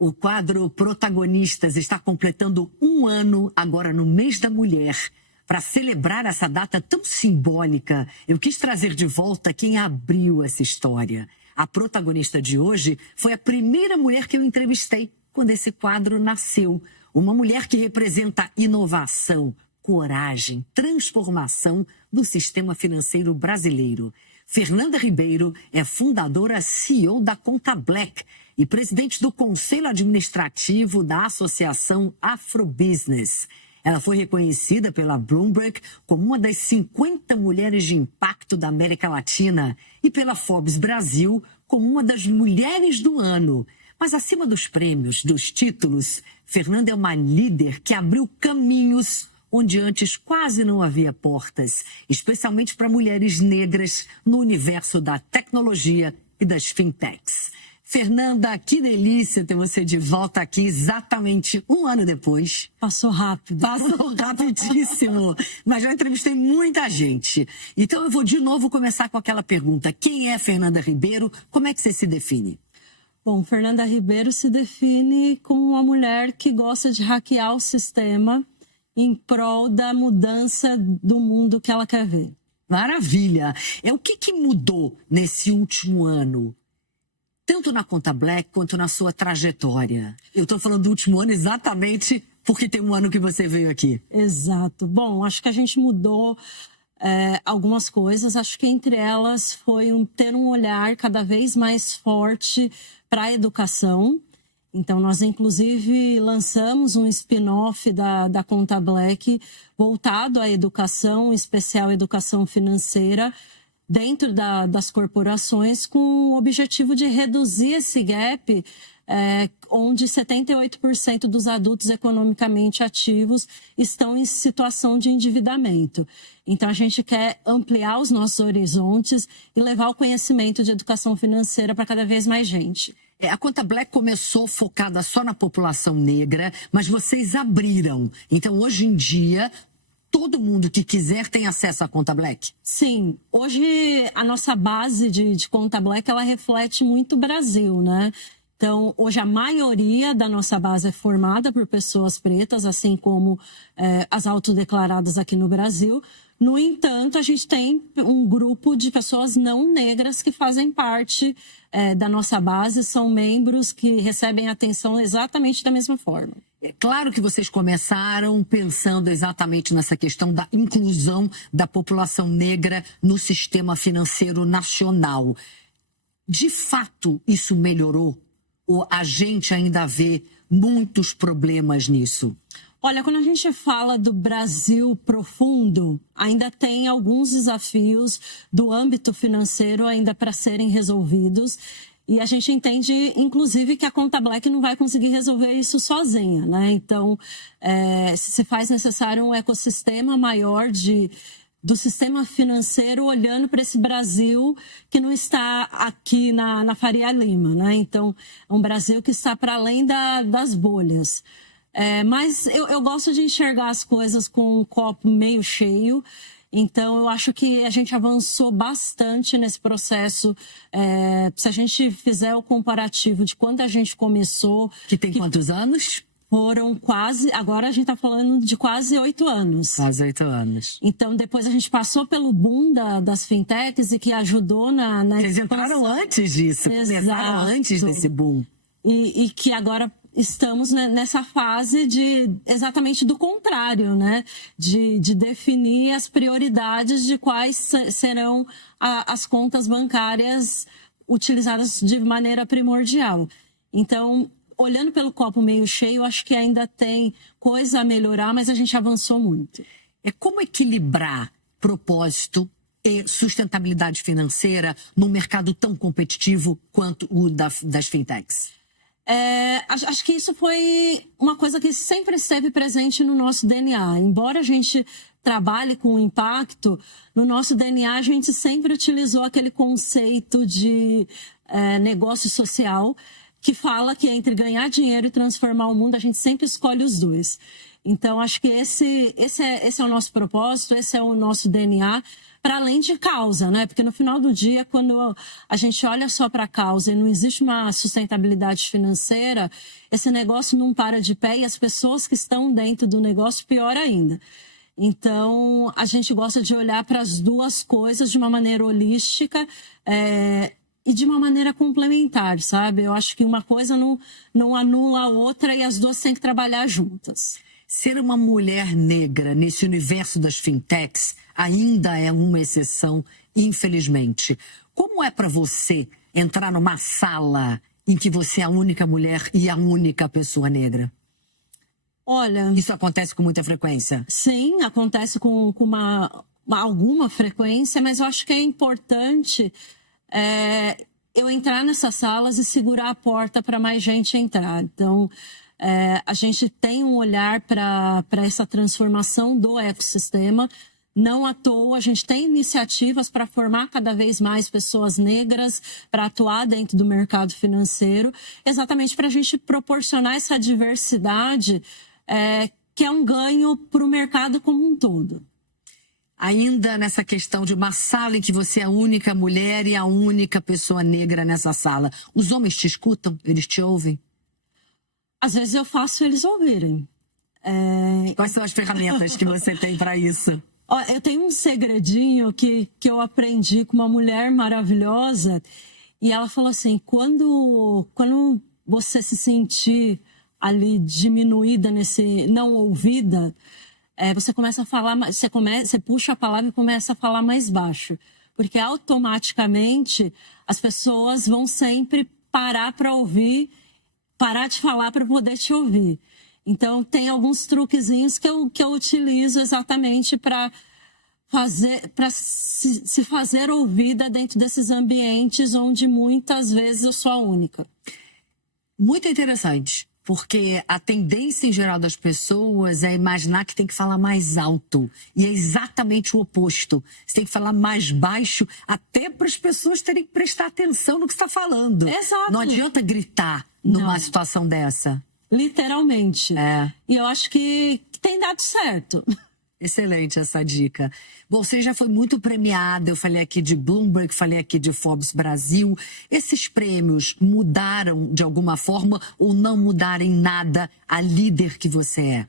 O quadro Protagonistas está completando um ano agora no mês da mulher. Para celebrar essa data tão simbólica, eu quis trazer de volta quem abriu essa história. A protagonista de hoje foi a primeira mulher que eu entrevistei quando esse quadro nasceu. Uma mulher que representa inovação, coragem, transformação do sistema financeiro brasileiro. Fernanda Ribeiro é fundadora CEO da Conta Black e presidente do Conselho Administrativo da Associação Afrobusiness. Ela foi reconhecida pela Bloomberg como uma das 50 mulheres de impacto da América Latina e pela Forbes Brasil como uma das mulheres do ano. Mas acima dos prêmios, dos títulos, Fernanda é uma líder que abriu caminhos onde antes quase não havia portas, especialmente para mulheres negras no universo da tecnologia e das fintechs. Fernanda, que delícia ter você de volta aqui exatamente um ano depois. Passou rápido. Passou rapidíssimo, mas já entrevistei muita gente. Então eu vou de novo começar com aquela pergunta. Quem é Fernanda Ribeiro? Como é que você se define? Bom, Fernanda Ribeiro se define como uma mulher que gosta de hackear o sistema em prol da mudança do mundo que ela quer ver. Maravilha! O que mudou nesse último ano? Tanto na Conta Black quanto na sua trajetória. Eu estou falando do último ano exatamente porque tem um ano que você veio aqui. Exato. Bom, acho que a gente mudou algumas coisas. Acho que entre elas foi ter um olhar cada vez mais forte para a educação. Então, nós, inclusive, lançamos um spin-off da Conta Black voltado à educação, em especial educação financeira, dentro das corporações, com o objetivo de reduzir esse gap, onde 78% dos adultos economicamente ativos estão em situação de endividamento. Então, a gente quer ampliar os nossos horizontes e levar o conhecimento de educação financeira para cada vez mais gente. A Conta Black começou focada só na população negra, mas vocês abriram. Então, hoje em dia, todo mundo que quiser tem acesso à Conta Black? Sim. Hoje, a nossa base de Conta Black, ela reflete muito o Brasil, né? Então, hoje a maioria da nossa base é formada por pessoas pretas, assim como as autodeclaradas aqui no Brasil. No entanto, a gente tem um grupo de pessoas não negras que fazem parte da nossa base, são membros que recebem atenção exatamente da mesma forma. É claro que vocês começaram pensando exatamente nessa questão da inclusão da população negra no sistema financeiro nacional. De fato, isso melhorou? Ou a gente ainda vê muitos problemas nisso? Olha, quando a gente fala do Brasil profundo, ainda tem alguns desafios do âmbito financeiro ainda para serem resolvidos. E a gente entende, inclusive, que a Conta Black não vai conseguir resolver isso sozinha, né? Então, se faz necessário um ecossistema maior do sistema financeiro olhando para esse Brasil que não está aqui na Faria Lima, né? Então, é um Brasil que está para além das bolhas. Mas eu gosto de enxergar as coisas com um copo meio cheio. Então, eu acho que a gente avançou bastante nesse processo. Se a gente fizer o comparativo de quando a gente começou... Que tem quantos anos? Foram quase... Agora a gente está falando de quase 8 anos. Quase 8 anos. Então, depois a gente passou pelo boom das fintechs e que ajudou na Vocês entraram antes disso. Exato. Começaram antes desse boom. E que agora estamos nessa fase exatamente do contrário, né? De definir as prioridades de quais serão as contas bancárias utilizadas de maneira primordial. Então, olhando pelo copo meio cheio, acho que ainda tem coisa a melhorar, mas a gente avançou muito. Como equilibrar propósito e sustentabilidade financeira num mercado tão competitivo quanto o das fintechs? Acho que isso foi uma coisa que sempre esteve presente no nosso DNA. Embora a gente trabalhe com impacto, no nosso DNA a gente sempre utilizou aquele conceito de negócio social, que fala que entre ganhar dinheiro e transformar o mundo, a gente sempre escolhe os dois. Então, acho que esse é o nosso propósito, esse é o nosso DNA. para além de causa, né? Porque no final do dia, quando a gente olha só para a causa e não existe uma sustentabilidade financeira, esse negócio não para de pé e as pessoas que estão dentro do negócio, pior ainda. Então, a gente gosta de olhar para as duas coisas de uma maneira holística e de uma maneira complementar, sabe? Eu acho que uma coisa não anula a outra e as duas têm que trabalhar juntas. Ser uma mulher negra nesse universo das fintechs ainda é uma exceção, infelizmente. Como é para você entrar numa sala em que você é a única mulher e a única pessoa negra? Olha... Isso acontece com muita frequência? Sim, acontece com alguma frequência, mas eu acho que é importante eu entrar nessas salas e segurar a porta para mais gente entrar. Então... a gente tem um olhar para essa transformação do ecossistema. Não à toa, a gente tem iniciativas para formar cada vez mais pessoas negras para atuar dentro do mercado financeiro, exatamente para a gente proporcionar essa diversidade que é um ganho para o mercado como um todo. Ainda nessa questão de uma sala em que você é a única mulher e a única pessoa negra nessa sala, os homens te escutam? Eles te ouvem? Às vezes eu faço eles ouvirem. Quais são as ferramentas que você tem para isso? Eu tenho um segredinho que eu aprendi com uma mulher maravilhosa. E ela falou assim, quando você se sentir ali diminuída, não ouvida, você começa a falar, você puxa a palavra e começa a falar mais baixo. Porque automaticamente as pessoas vão sempre parar para ouvir, parar de falar para poder te ouvir. Então, tem alguns truquezinhos que eu utilizo exatamente para se fazer ouvida dentro desses ambientes onde muitas vezes eu sou a única. Muito interessante, porque a tendência em geral das pessoas é imaginar que tem que falar mais alto. E é exatamente o oposto. Você tem que falar mais baixo, até para as pessoas terem que prestar atenção no que você está falando. Exato. Não adianta gritar numa situação dessa. Literalmente. E eu acho que tem dado certo. Excelente essa dica. Bom, você já foi muito premiada, eu falei aqui de Bloomberg, falei aqui de Forbes Brasil. Esses prêmios mudaram de alguma forma ou não mudaram em nada a líder que você é?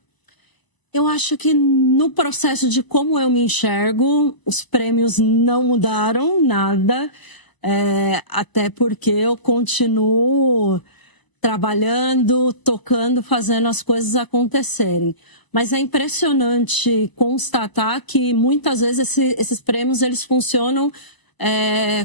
Eu acho que no processo de como eu me enxergo, os prêmios não mudaram nada, até porque eu continuo trabalhando, tocando, fazendo as coisas acontecerem. Mas é impressionante constatar que muitas vezes esses prêmios eles funcionam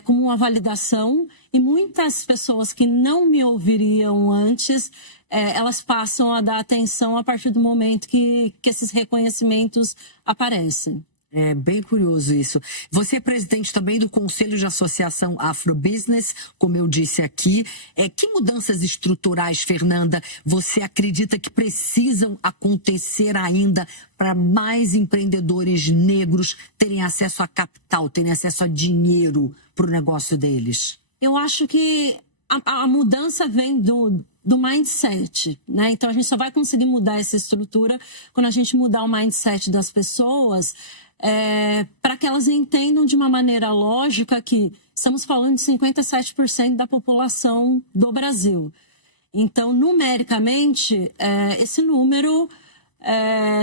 como uma validação e muitas pessoas que não me ouviriam antes, elas passam a dar atenção a partir do momento que esses reconhecimentos aparecem. É bem curioso isso. Você é presidente também do Conselho de Associação Afrobusiness, como eu disse aqui. Que mudanças estruturais, Fernanda, você acredita que precisam acontecer ainda para mais empreendedores negros terem acesso a capital, terem acesso a dinheiro para o negócio deles? Eu acho que a mudança vem do mindset, né? Então, a gente só vai conseguir mudar essa estrutura quando a gente mudar o mindset das pessoas, para que elas entendam de uma maneira lógica que estamos falando de 57% da população do Brasil. Então, numericamente, esse número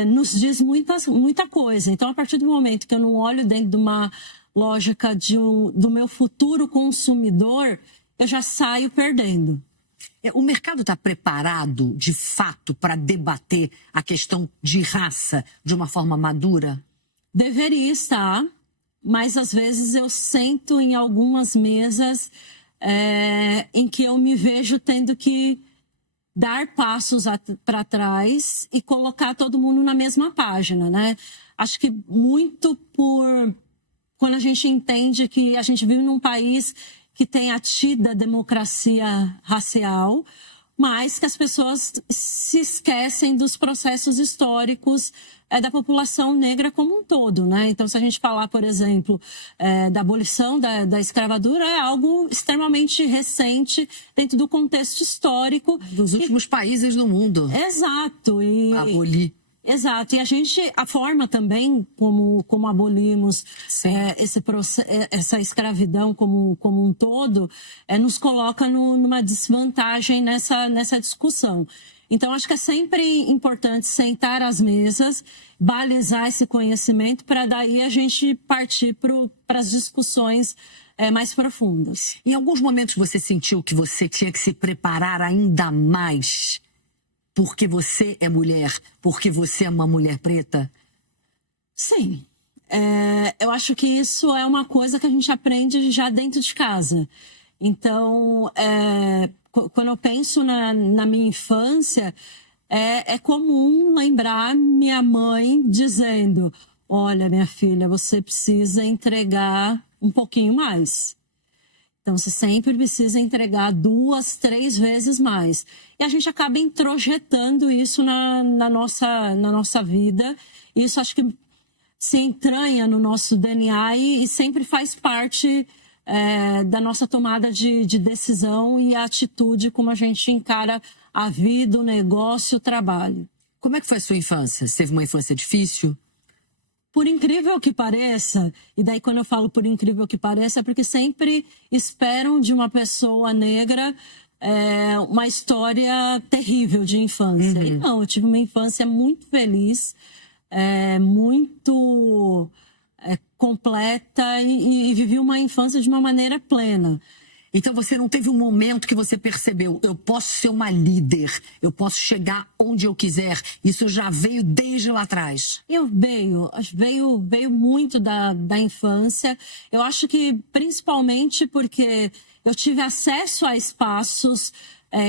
nos diz muita coisa. Então, a partir do momento que eu não olho dentro de uma lógica do meu futuro consumidor, eu já saio perdendo. O mercado está preparado, de fato, para debater a questão de raça de uma forma madura? Deveria estar, mas às vezes eu sento em algumas mesas em que eu me vejo tendo que dar passos para trás e colocar todo mundo na mesma página, né? Acho que muito quando a gente entende que a gente vive num país que tem a tida democracia racial, mas que as pessoas se esquecem dos processos históricos da população negra como um todo, né? Então, se a gente falar, por exemplo, da abolição da escravatura, é algo extremamente recente dentro do contexto histórico. Dos últimos países do mundo. Exato. Abolir. Exato, e a forma também como abolimos essa escravidão como um todo, nos coloca numa desvantagem nessa discussão. Então, acho que é sempre importante sentar às mesas, balizar esse conhecimento, para daí a gente partir para as discussões mais profundas. Em alguns momentos você sentiu que você tinha que se preparar ainda mais porque você é mulher, porque você é uma mulher preta? Sim. Eu acho que isso é uma coisa que a gente aprende já dentro de casa. Então, quando eu penso na minha infância, é comum lembrar minha mãe dizendo: olha, minha filha, você precisa entregar um pouquinho mais. Então, você sempre precisa entregar 2, 3 vezes mais. E a gente acaba introjetando isso na nossa vida. Isso acho que se entranha no nosso DNA e sempre faz parte da nossa tomada de decisão e a atitude como a gente encara a vida, o negócio, o trabalho. Como é que foi a sua infância? Você teve uma infância difícil? Por incrível que pareça, e daí quando eu falo por incrível que pareça, é porque sempre esperam de uma pessoa negra uma história terrível de infância. E não, eu tive uma infância muito feliz, muito completa e vivi uma infância de uma maneira plena. Então você não teve um momento que você percebeu: eu posso ser uma líder, eu posso chegar onde eu quiser. Isso já veio desde lá atrás. Veio muito da infância. Eu acho que principalmente porque eu tive acesso a espaços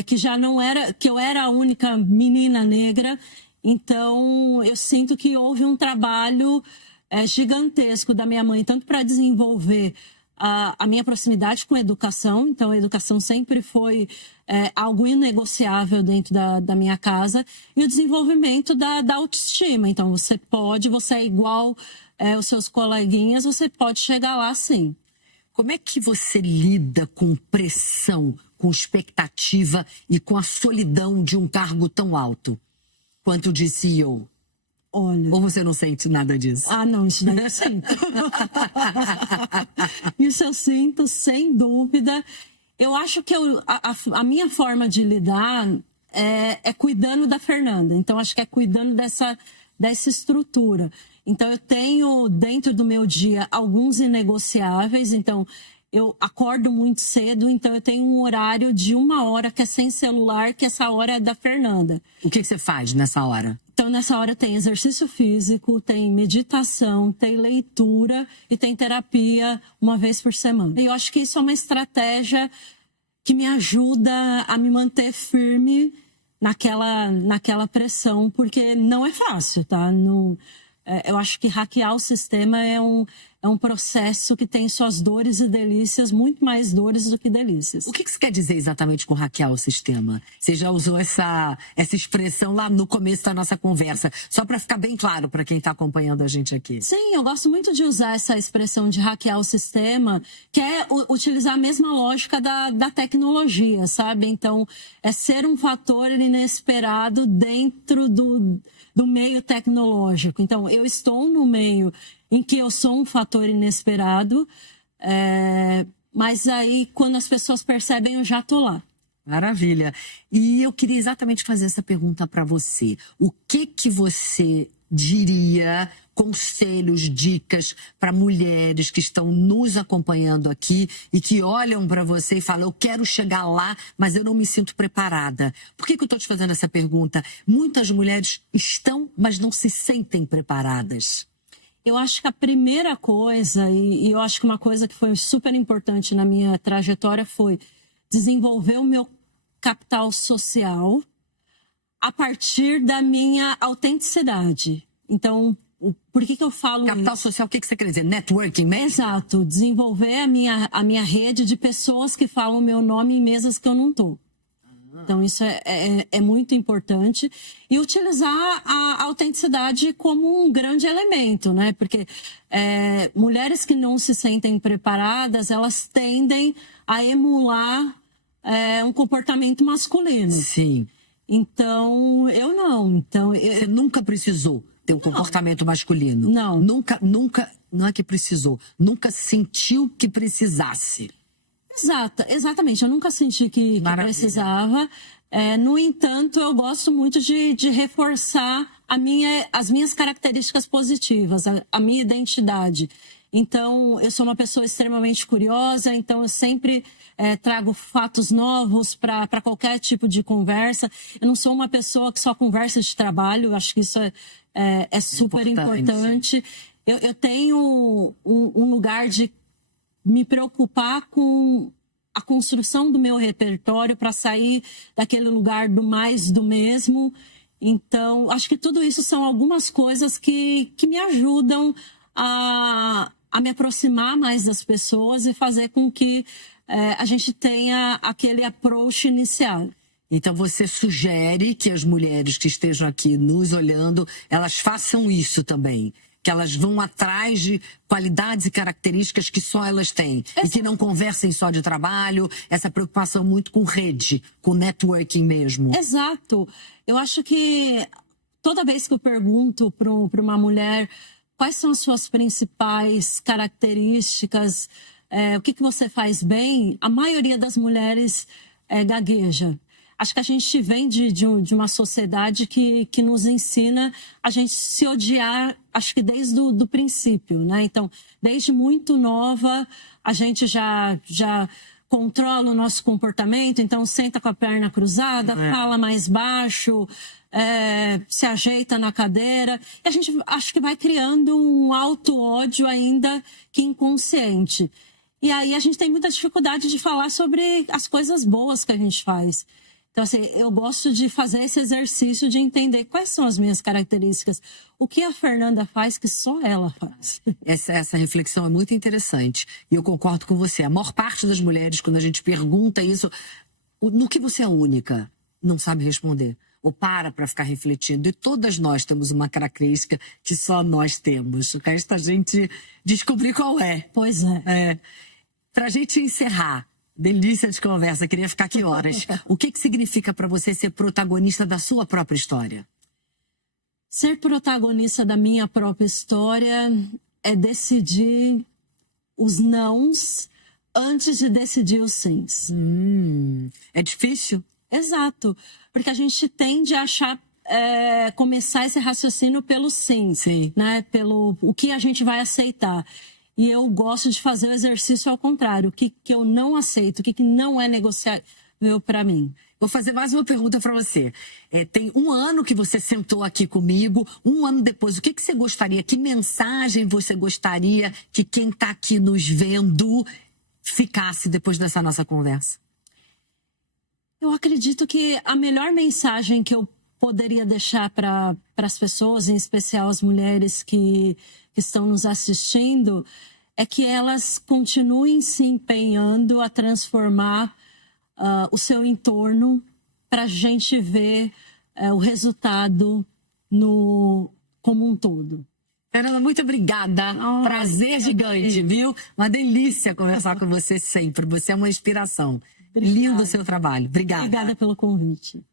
que já não era, que eu era a única menina negra. Então eu sinto que houve um trabalho gigantesco da minha mãe, tanto para desenvolver a minha proximidade com a educação. Então, a educação sempre foi algo inegociável dentro da minha casa. E o desenvolvimento da autoestima. Então, você é igual os seus coleguinhas, você pode chegar lá sim. Como é que você lida com pressão, com expectativa e com a solidão de um cargo tão alto quanto o de CEO? Olha... Ou você não sente nada disso? Ah, não, isso daí eu sinto. Isso eu sinto, sem dúvida. Eu acho que a minha forma de lidar é cuidando da Fernanda. Então, acho que é cuidando dessa estrutura. Então, eu tenho dentro do meu dia alguns inegociáveis. Então, eu acordo muito cedo, então eu tenho um horário de 1 hora que é sem celular, que essa hora é da Fernanda. O que você faz nessa hora? Então, nessa hora tem exercício físico, tem meditação, tem leitura e tem terapia 1 vez por semana. E eu acho que isso é uma estratégia que me ajuda a me manter firme naquela pressão, porque não é fácil, tá? Eu acho que hackear o sistema é um processo que tem suas dores e delícias, muito mais dores do que delícias. O que você quer dizer exatamente com hackear o sistema? Você já usou essa expressão lá no começo da nossa conversa, só para ficar bem claro para quem está acompanhando a gente aqui. Sim, eu gosto muito de usar essa expressão de hackear o sistema, que é utilizar a mesma lógica da tecnologia, sabe? Então, é ser um fator inesperado dentro do meio tecnológico. Então, eu estou no meio em que eu sou um fator inesperado, mas aí, quando as pessoas percebem, eu já estou lá. Maravilha. E eu queria exatamente fazer essa pergunta para você. O que você diria, conselhos, dicas para mulheres que estão nos acompanhando aqui e que olham para você e falam: eu quero chegar lá, mas eu não me sinto preparada? Por que eu estou te fazendo essa pergunta? Muitas mulheres estão, mas não se sentem preparadas. Eu acho que a primeira coisa, e eu acho que uma coisa que foi super importante na minha trajetória, foi desenvolver o meu capital social a partir da minha autenticidade. Então, por que eu falo capital isso? Social, o que você quer dizer? Networking mesmo? Exato. Desenvolver a minha rede de pessoas que falam o meu nome em mesas que eu não estou. Então, isso é muito importante. E utilizar a autenticidade como um grande elemento, né? Porque mulheres que não se sentem preparadas, elas tendem a emular um comportamento masculino. Sim. Então, eu não. Então, Você nunca precisou ter um comportamento masculino? Não. Nunca, não é que precisou, nunca sentiu que precisasse. Exatamente. Eu nunca senti que precisava. No entanto, eu gosto muito de reforçar as minhas características positivas, a minha identidade. Então, eu sou uma pessoa extremamente curiosa, então eu sempre trago fatos novos para qualquer tipo de conversa. Eu não sou uma pessoa que só conversa de trabalho, eu acho que isso é super importante. Eu tenho um lugar de me preocupar com a construção do meu repertório para sair daquele lugar do mais do mesmo. Então, acho que tudo isso são algumas coisas que me ajudam a me aproximar mais das pessoas e fazer com que a gente tenha aquele approach inicial. Então, você sugere que as mulheres que estejam aqui nos olhando, elas façam isso também? Que elas vão atrás de qualidades e características que só elas têm. E que não conversem só de trabalho, essa preocupação muito com rede, com networking mesmo. Exato. Eu acho que toda vez que eu pergunto para uma mulher quais são as suas principais características, o que você faz bem, a maioria das mulheres gagueja. Acho que a gente vem de uma sociedade que nos ensina a gente se odiar, acho que desde o princípio, né? Então, desde muito nova, a gente já controla o nosso comportamento, então senta com a perna cruzada, fala mais baixo, se ajeita na cadeira. E a gente acho que vai criando um auto-ódio ainda que inconsciente. E aí a gente tem muita dificuldade de falar sobre as coisas boas que a gente faz. Então, assim, eu gosto de fazer esse exercício de entender quais são as minhas características. O que a Fernanda faz que só ela faz. Essa reflexão é muito interessante. E eu concordo com você. A maior parte das mulheres, quando a gente pergunta isso, no que você é única, não sabe responder. Ou para ficar refletindo. E todas nós temos uma característica que só nós temos. Resta a gente descobrir qual é. Pois é. Pra gente encerrar, delícia de conversa, queria ficar aqui horas. O que significa para você ser protagonista da sua própria história? Ser protagonista da minha própria história é decidir os nãos antes de decidir os sims. É difícil? Exato, porque a gente tende a achar, começar esse raciocínio pelo sim, né? Pelo o que a gente vai aceitar. E eu gosto de fazer o exercício ao contrário. O que eu não aceito, o que não é negociável para mim. Vou fazer mais uma pergunta para você. Tem um ano que você sentou aqui comigo, um ano depois, o que você gostaria, que mensagem você gostaria que quem está aqui nos vendo ficasse depois dessa nossa conversa? Eu acredito que a melhor mensagem que eu poderia deixar para as pessoas, em especial as mulheres que estão nos assistindo, é que elas continuem se empenhando a transformar o seu entorno para a gente ver o resultado como um todo. Fernanda, muito obrigada. Prazer gigante, viu? Uma delícia conversar com você sempre. Você é uma inspiração. Obrigada. Lindo o seu trabalho. Obrigada. Obrigada pelo convite.